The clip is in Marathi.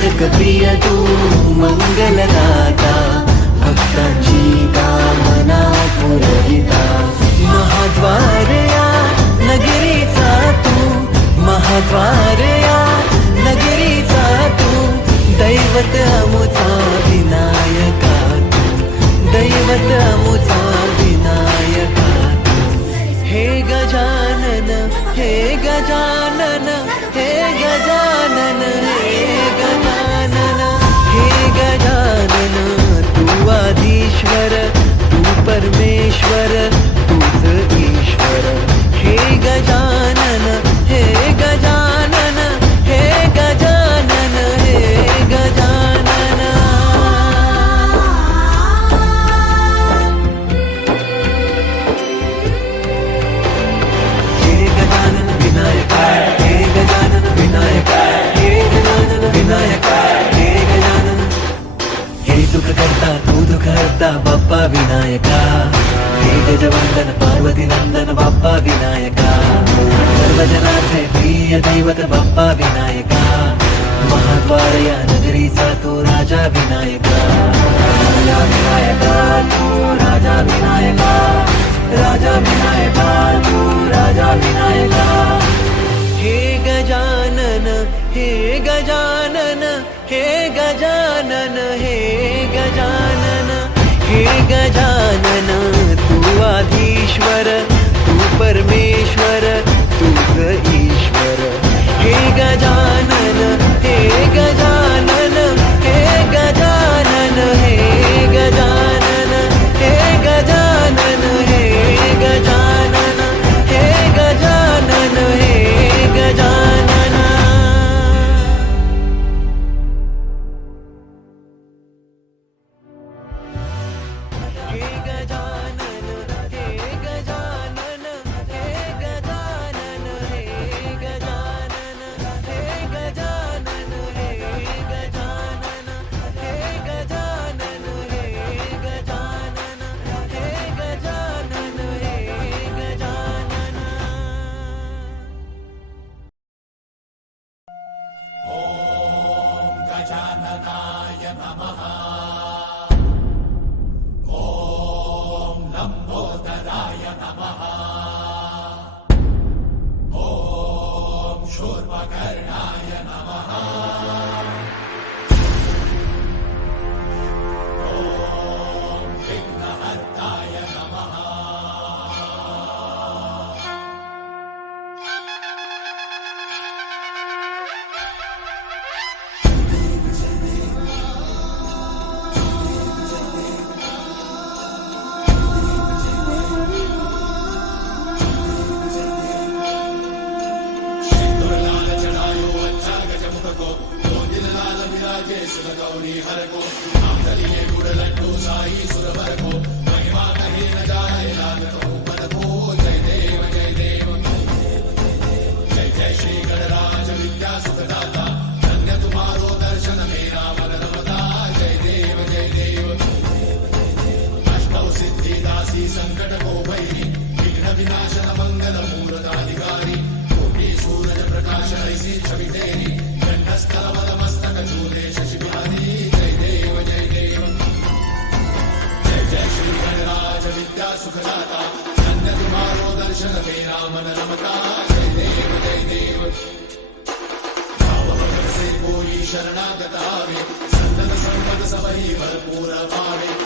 मोदक प्रिय तू मंगलदाता, भक्तांची कामना पुरविता। महाद्वार या नगरीचा तू, महाद्वार या नगरीचा तू, दैवत अमुचा विनायका तू, दैवत अमुचा विनायका तू। हे गजानन, हे गजानन, हे गजानन, हे गजानन, हे गजानन, तू आदिश्वर, तू परमेश्वर, तूच ईश्वर। हे गजानन, हे गजानन, हे गजानन, हे गजानन। हे गजानन विनायका, हे गजानन विनायका, हे गजानन विनायका, हे गजानन। हे सुख करता तू दुःख हरता बाप्पा विनायका, हे गजवंदन पार्वती नंदन बाप्पा विनायका, सर्वजनांचे प्रिय दैवत बाप्पा विनायका। महाद्वार या नगरीचा तू राजा विनायका, राजा विनायका तू राजा विनायका, राजा विनायका तू राजा विनायका। हे गजानन, हे गजानन, हे गजानन, हे गजानन, हे गजानन, तू आधीश्वर, तू परमेश्वर, तूच ईश्वर। हे गजानन, हे गजानन, हे गजानन, हे गजानन, हे गजानन, हे गजानन, हे गजानन, हे गजानन। हे गजानन, हे गजानन, हे गजानन, हे गजानन, हे गजानन, हे गजानन, हे गजानन, हे गजानन, हे गजानन, हे गजानन। गजाननाय नमः। लंबोदराय नमः। ॐ शूर्पकर्णाय नमः। ॐ विघ्नहर्ताय नमः। गौरी हर को आंतरिये गुड़ लड्डू साई सुरवर को महिमा कही न जाए लागत मन को। जय देव जय देव, जय जय श्री गणराज विद्या सुखदाता, धन्य तुम्हारो दर्शन मेरा मन रमता। जय देव जय देव, अष्टौ सिद्धि दासी संकट को भैरी, विघ्न विनाशन मंगल मूर्ताधिकारी, कोटि सूरज प्रकाश ऐसी छवि तेरी, कंठस्थल मद मस्तक चूले शशि बिहारी। जय देव जय देव, जय जय श्री गणराज विद्या सुखदाता, धन्य तुम्हारो दर्शन मेरा मन रमता। जय देव जय देव, भाव भगत से कोई शरणागत आवे, संतन संपद सबही भरपूर पावे।